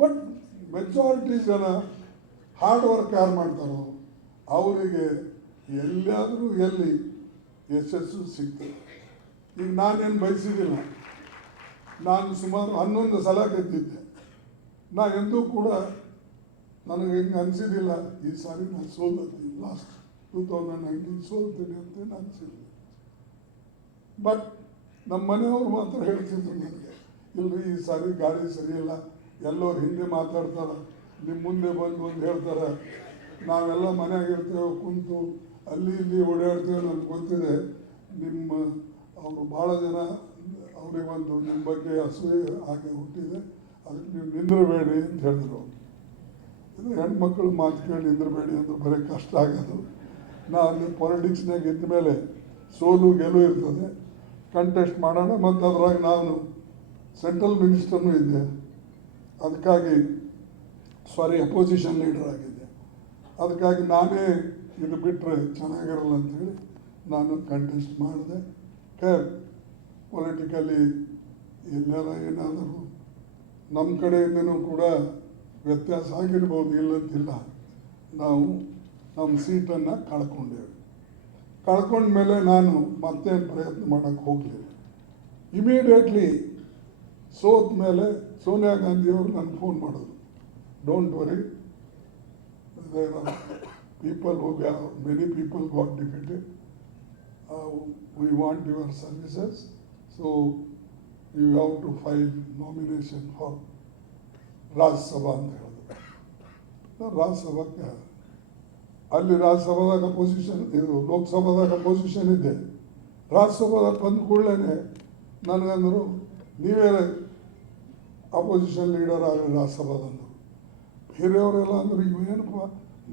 But majority ಜನ hard work ಯಾರು ಮಾಡ್ತಾರೋ ಅವರಿಗೆ ಎಲ್ಲಿಯಾದರೂ ಎಲ್ಲಿ ಯಶಸ್ಸು ಸಿಗ್ತದೆ. ಈಗ ನಾನೇನು ಬಯಸಿದ್ದಿಲ್ಲ, ನಾನು ಸುಮಾರು 11 ಸಲ ಗೆದ್ದಿದ್ದೆ. ನಾ ಎಂದೂ ಕೂಡ ನನಗೆ ಹೆಂಗೆ ಅನಿಸಿದ್ದಿಲ್ಲ ಈ ಸಾರಿ ನಾನು ಸೋಲ್ತೀನಿ, ಲಾಸ್ಟ್ 2019 ಸೋಲ್ತೀನಿ ಅಂತೇನು ಅನಿಸಿಲ್ಲ. ಬಟ್ ನಮ್ಮ ಮನೆಯವರು ಮಾತ್ರ ಹೇಳ್ತಿದ್ರು ನನಗೆ, ಇಲ್ಲರಿ ಈ ಸಾರಿ ಗಾಳಿ ಸರಿಯಿಲ್ಲ, ಎಲ್ಲರೂ ಹಿಂದೆ ಮಾತಾಡ್ತಾರೆ, ನಿಮ್ಮ ಮುಂದೆ ಬಂದು ಒಂದು ಹೇಳ್ತಾರೆ, ನಾವೆಲ್ಲ ಮನೆಯಾಗಿರ್ತೇವೆ ಕುಂತು ಅಲ್ಲಿ ಇಲ್ಲಿ ಓಡಾಡ್ತೇವೆ, ನಮ್ಗೆ ಗೊತ್ತಿದೆ ನಿಮ್ಮ ಅವರು ಭಾಳ ಜನ ಅವ್ರಿಗೆ ಒಂದು ನಿಮ್ಮ ಬಗ್ಗೆ ಅಸೂಯೆ ಹಾಗೆ ಹುಟ್ಟಿದೆ, ಅದಕ್ಕೆ ನೀವು ನಿಂದ್ರಬೇಡಿ ಅಂತ ಹೇಳಿದ್ರು. ಇದು ಹೆಣ್ಮಕ್ಳು ಮಾತು ಕೇಳಿ ನಿಂದ್ರಬೇಡಿ ಅಂದ್ರೆ ಬರೀ ಕಷ್ಟ ಆಗೋದು. ನಾನು ಪಾಲಿಟಿಕ್ಸ್ನಾಗ ಇದ್ದ ಮೇಲೆ ಸೋಲು ಗೆಲುವು ಇರ್ತದೆ, ಕಂಟೆಸ್ಟ್ ಮಾಡೋಣ. ಮತ್ತು ಅದ್ರಾಗ ನಾನು ಸೆಂಟ್ರಲ್ ಮಿನಿಸ್ಟರ್ನೂ ಇದ್ದೆ, ಅದಕ್ಕಾಗಿ ಅಪೋಸಿಷನ್ ಲೀಡರ್ ಆಗಿದ್ದೆ. ಅದಕ್ಕಾಗಿ ನಾನೇ ಇದು ಬಿಟ್ಟರೆ ಚೆನ್ನಾಗಿರಲ್ಲ ಅಂಥೇಳಿ ನಾನು ಕಂಟೆಸ್ಟ್ ಮಾಡಿದೆ. ಪೊಲಿಟಿಕಲಿ ಎಲ್ಲೆಲ್ಲ ಏನಾದರೂ ನಮ್ಮ ಕಡೆಯಿಂದನೂ ಕೂಡ ವ್ಯತ್ಯಾಸ ಆಗಿರ್ಬೋದು, ಇಲ್ಲಂತಿಲ್ಲ. ನಾವು ನಮ್ಮ ಸೀಟನ್ನು ಕಳ್ಕೊಂಡೇವೆ. ಕಳ್ಕೊಂಡ್ಮೇಲೆ ನಾನು ಮತ್ತೇನು ಪ್ರಯತ್ನ ಮಾಡೋಕ್ಕೆ ಹೋಗಲಿಲ್ಲ. ಇಮಿಡಿಯೇಟ್ಲಿ ಸೋತ ಮೇಲೆ ಸೋನಿಯಾ ಗಾಂಧಿಯವರು ನನಗೆ ಫೋನ್ ಮಾಡೋದು, don't worry, there are people who many people got defeated, we want your services, so you have to file nomination for Rajya Sabha ಅಂತ ಹೇಳಿದ್ರು. ನಾನು ರಾಜ್ಯಸಭಾಕ್ಕೆ ಅಲ್ಲಿ ರಾಜ್ಯಸಭಾದಾಗ ಅಪೋಸಿಷನ್, ಇದು ಲೋಕಸಭಾದಾಗ ಅಪೋಸಿಷನ್ ಇದ್ದೆ. ರಾಜ್ಯಸಭಾದಾಗ ಬಂದ ಕೂಡಲೇ ನನಗಂದರು ನೀವೇ ಅಪೋಸಿಷನ್ ಲೀಡರ್ ಆಗಲಿ ರಾಜ್ಯಸಭಾದಂದರು. ಬೇರೆಯವರೆಲ್ಲ ಅಂದ್ರೆ ಇವೇನಪ್ಪ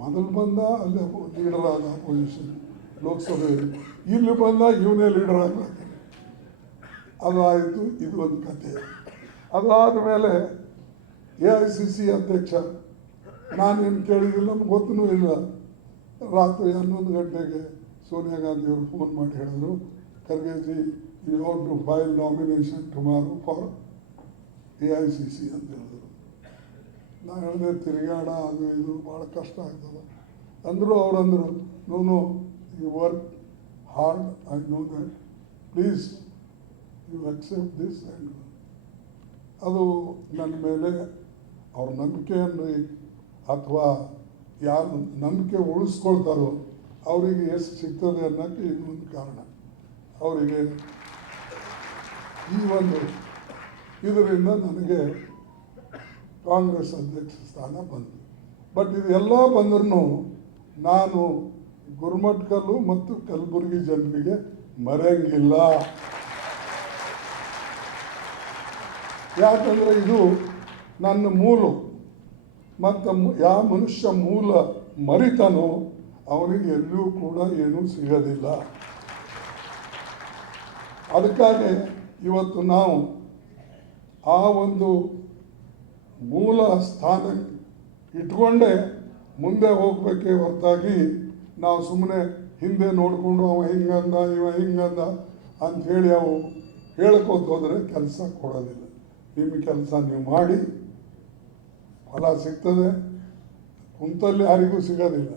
ಮೊದಲು ಬಂದ ಅಲ್ಲಿ ಲೀಡರ್ ಆದ ಅಪೋಸಿಷನ್ ಲೋಕಸಭೆಯಲ್ಲಿ, ಇಲ್ಲಿ ಬಂದ ಇವನೇ ಲೀಡರ್ ಆಗಬೇಕು. ಅದು ಆಯಿತು, ಇದು ಒಂದು ಕತೆ. ಅದಾದ ಮೇಲೆ AICC ಅಧ್ಯಕ್ಷ ನಾನೇನು ಕೇಳಿದಿಲ್ಲ, ನಮ್ಗೆ ಗೊತ್ತೂ ಇಲ್ಲ. ರಾತ್ರಿ 11 ಗಂಟೆಗೆ ಸೋನಿಯಾ ಗಾಂಧಿಯವರು ಫೋನ್ ಮಾಡಿ ಹೇಳಿದ್ರು, Kharge ji you have to file nomination tomorrow for AICC ಅಂತ ಹೇಳಿದ್ರು. ನಾನು ಹೇಳಿದೆ ತಿರುಗಾಡ ಅದು ಇದು ಭಾಳ ಕಷ್ಟ ಆಗ್ತದೆ ಅಂದರು. ಅವರಂದರು no you work hard, I know that, please you accept this. And ಅದು ನನ್ನ ಮೇಲೆ ಅವ್ರ ನಂಬಿಕೆ ಅನ್ನಿ ಅಥವಾ ಯಾರು ನಂಬಿಕೆ ಉಳಿಸ್ಕೊಳ್ತಾರೋ ಅವರಿಗೆ ಎಷ್ಟು ಸಿಗ್ತದೆ ಅನ್ನೋಕ್ಕೆ ಇನ್ನೊಂದು ಕಾರಣ. ಅವರಿಗೆ ಈ ಒಂದು ಇದರಿಂದ ನನಗೆ ಕಾಂಗ್ರೆಸ್ ಅಧ್ಯಕ್ಷ ಸ್ಥಾನ ಬಂತು. ಬಟ್ ಇದೆಲ್ಲ ಬಂದ್ರೂ ನಾನು ಗುರುಮಠಕಲ್ಲು ಮತ್ತು ಕಲಬುರಗಿ ಜನರಿಗೆ ಮರೆಯಂಗಿಲ್ಲ. ಯಾಕಂದರೆ ಇದು ನನ್ನ ಮೂಲ, ಮತ್ತು ಯಾವ ಮನುಷ್ಯ ಮೂಲ ಮರಿತಾನೋ ಅವನಿಗೆ ಎಲ್ಲೂ ಕೂಡ ಏನೂ ಸಿಗೋದಿಲ್ಲ. ಅದಕ್ಕಾಗಿ ಇವತ್ತು ನಾವು ಆ ಒಂದು ಮೂಲ ಸ್ಥಾನ ಇಟ್ಕೊಂಡೇ ಮುಂದೆ ಹೋಗಬೇಕೇ ಹೊರತಾಗಿ ನಾವು ಸುಮ್ಮನೆ ಹಿಂದೆ ನೋಡಿಕೊಂಡು ಅವ ಹಿಂಗಂದ ಇವ ಹಿಂಗಂದ ಅಂಥೇಳಿ ಅವು ಹೇಳ್ಕೊತ ಹೋದರೆ ಕೆಲಸ ಕೊಡೋದಿಲ್ಲ. ನಿಮ್ಮ ಕೆಲಸ ನೀವು ಮಾಡಿ, ಫಲ ಸಿಗ್ತದೆ, ಕುಂತಲ್ಲಿ ಯಾರಿಗೂ ಸಿಗೋದಿಲ್ಲ.